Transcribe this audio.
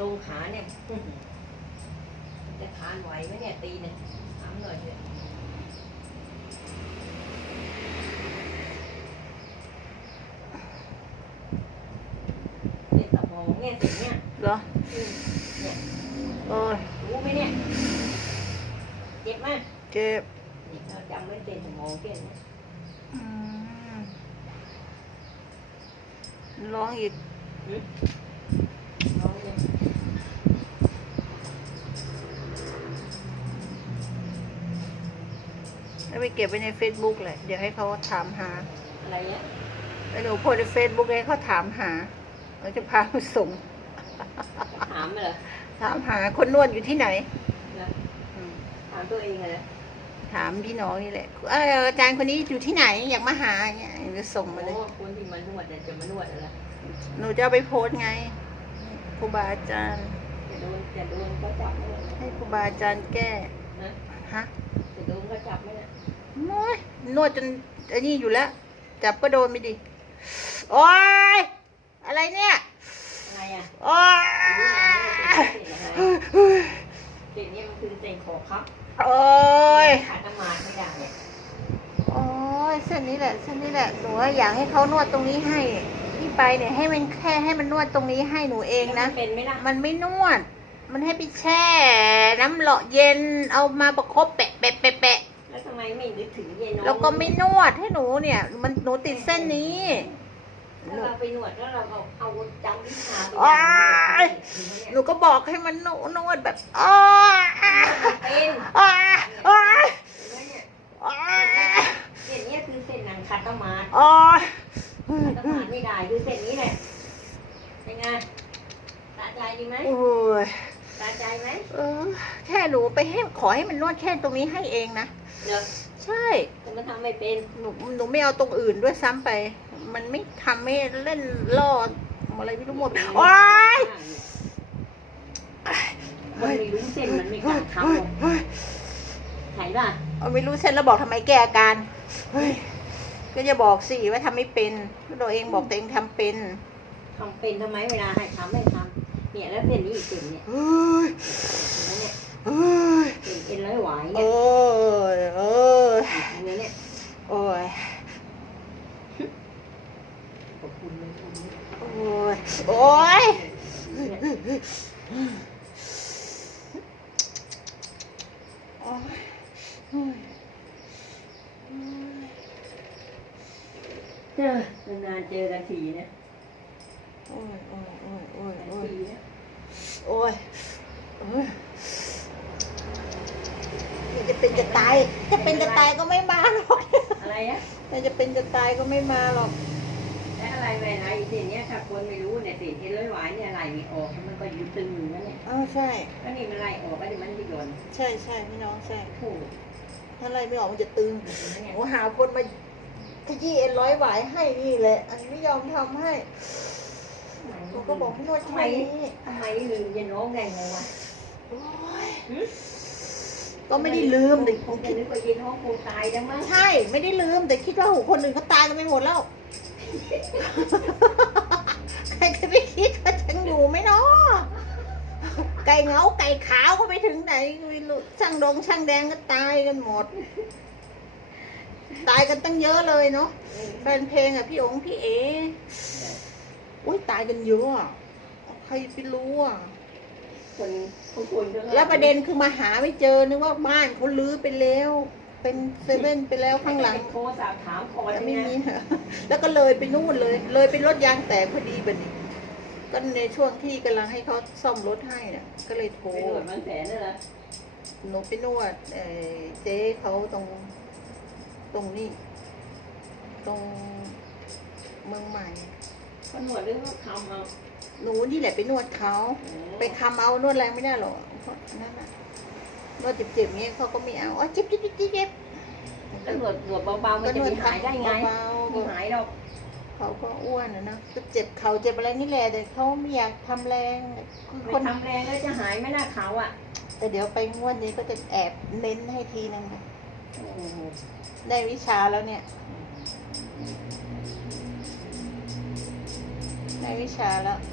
ลงขาเนี่ยอื้อหือจะทานไหวไหมเนี่ยตีเนี่ยถามหน่อยเถอะเนี่ยสมองเนี่ยสิ่งเนี่ยเหรออืมเนี่ยโอ้ยรู้ไหมเนี่ย เจ็บไหมเจ็บนี่เราจำไว้เป็นสมองเก่งนะอืมร้องอีกน้องเนี่ย แล้วไปเก็บไว้ใน Facebook เลยเดี๋ยวให้เขาถามหาอะไรเนี่ยแล้วหนูโพสใน Facebook ให้เขาถามหาเราจะพาไปส่ง ถามเหรอถามหาคนนวดอยู่ที่ไหนเหรออืมถามตัวเองเหรอถามพี่น้องนี่แหละเอออาจารย์คนนี้อยู่ที่ไหนอยากมาหาเนี่ยจะส่งมาเลย โอ้คนที่มานวดเนี่ยจะมานวดอะไรหนูจะเอาไปโพสต์ไงครูบาอาจารย์ จะโดนจะโดนเขาจับไหมเนี่ยให้ครูบาอาจารย์แก้นะฮะ จะโดนเขาจับไหมเนี่ย โอ้ย นวดจนไอ้นี่อยู่แล้ว จับก็โดนไม่ดี โอ้ย อะไรเนี่ย อะไรอะโอ้ยเด็กเนี่ยมันคือเซ็งคอครับโอ้ยขาดน้ำมันไม่ได้เนี่ยโอ้ยเส้นนี้แหละเส้นนี้แหละหนูอยากให้เขานวดตรงนี้ให้ที่ไปเนี่ยให้มันแค่ให้มันนวดตรงนี้ให้หนูเองนะแล้วมัเป็นไหมล่ะมันไม่นวด มันให้ไปแช่ น้ำเหลาะเย็นเอามาประคบแปะแปะแปะแปะแล้วทำ ไมไม่นึกถึงเย็นน้องแล้วก็ไม่นวดให้หนูเนี่ย มันหนูติดเส้นนี้แล้วเราไปนวดแล้วเราก็เอาจำวิชาไปโอ๊ยอย่างหนูก็บอกให้มันนวดนวดแบบอ้อเป็นอ้ออ้อเห็นไหมเนี่ยอ้อเส้นเนี้ยคือเส้นหนังขัดน้ำมันอ้อขัดน้ำมันไม่ได้คือเส้นนี้แหละเป็นไงตาใจดีไหมโอ้ยตาใจ ไหมเออ แค่หนูไปให้ขอให้มันนวดแค่ตรงนี้ให้เองนะเดี๋ยวใช่แต่มันทำไม่เป็นหนูหนูไม่เอาตรงอื่นด้วยซ้ำไป มันไม่ทำไม่เล่นล่ออะไรไม่รู้หมดโอ้ยมันไม่รู้เส้นมันไม่กล้าทำหรอกใช่ป่ะเอาไม่รู้เส้นแล้วบอกทำไมแก้อาการเฮ้ยก็จะบอกสิว่าทำไม่เป็นตัวเองบอกตัวเองทำเป็น ทำเป็นทำไมเวลาให้ทำไม่ทำ เนี่ยแล้วเส้นนี้อีกเส้นเนี่ยเฮ้ยเห็นไหมเนี่ยเฮ้ยเส้นเอ็นร้อยหวายโอ้เนี่ยยโอ้ยเนื้อเนี่ยโอ้ยขอบคุณเลยคุณโอ้ยโอ้ยเนี่ยโอ้ยโอ้ยเจอนานๆเจอกันทีนะโอ้ย โอ้ยโอ้ยโอ้ยกันโอ้ยทีนะโอ้ยโอ้ยจะเป็นจะตาย จะเป็นจะตายก็ไม่มาหรอกอะไรอะแต่จะเป็นจะตายก็ไม่มาหรอกและอะไรไปไหนอีกทีเนี้ยถ้าคนไม่รู้เนี่ยสิ่งที่ร้อยหวายเนี่ยไหลไม่ออกมันก็ยืดตึงอยู่นั่นเนี่ยอ้าวใช่ก็นี่มันไหลออกก็เดี๋ยวมันจะหย่อนใช่ใช่พี่น้องใช่ถูกถ้าอะไรไม่ออกมันจะตึงเนี่ยโอ้หาคนมาขยี้เอ็นร้อยหวายให้นี่แหละ อันนี้ไม่ยอมทำให้ ผมก็บอกพี่นวดทำไมแค่นี้ทำไมลืมยายน้องได้ไงวะโอ้ยหึก็ไม่ได้ลืมแต่คงจะนึกว่ายายน้องคงตายแล้วมั้งใช่ ไม่ได้ลืม แต่คิดว่าโหคนอื่นเขาตายกันไปหมดแล้วใครจะไปคิดว่าฉันอยู่ไหมเนาะไก่เหงาไก่ขาวก็ไปถึงไหนไม่รู้ช่างดงช่างแดงก็ตายกันหมด ตายกันตั้งเยอะเลยเนาะแฟนเพลงอะพี่องค์พี่เอ อุ้ยตายกันเยอะอะใครไปรู้อะ คนคนคนก็แล้วประเด็นคือมาหาไม่เจอนึกว่าบ้านเขาลื้อไปแล้ว เป็นเซเว่นไปแล้วข้างหลังโทรศัพท์ถามก่อนแต่ไม่ไม่มีมีแล้วก็เลยไปนู่นเลย เลยเป็นรถยางแตกพอดีบัดนี้ก็ในช่วงที่กำลังให้เขาซ่อมรถให้น่ะ ก็เลยโทร ไปโดดบางแสนนั่นแหละหนูไปนวดเอ่อเจ๊เขาตรงตรงนี้ ตรงเมืองใหม่ ก็หนวดเรื่องว่าคำเอาหนูนี่แหละไปนวดเขาไปคำเอานวดแรงไม่ได้หรอกเพราะนั่นน่ะนวดเจ็บๆเงี้ยเขาก็ไม่เอาอ๋อเจ็บเจ็บเจ็บเจ็บแล้วหนวดหนวดเบาๆมันจะมีหายได้ไงเบาไม่หายหรอกๆเขาก็อ้วนนะนะก็เจ็บเขาเจ็บอะไรนี่แหละแต่เขาไม่อยากทำแรงคือไม่คนทำแรงแล้วจะหายไหมล่ะเขาอะ แต่เดี๋ยวไปงวดนี้ก็จะแอบเน้นให้ทีนึงค่ะได้วิชาแล้วเนี่ย ได้วิชาแล้ว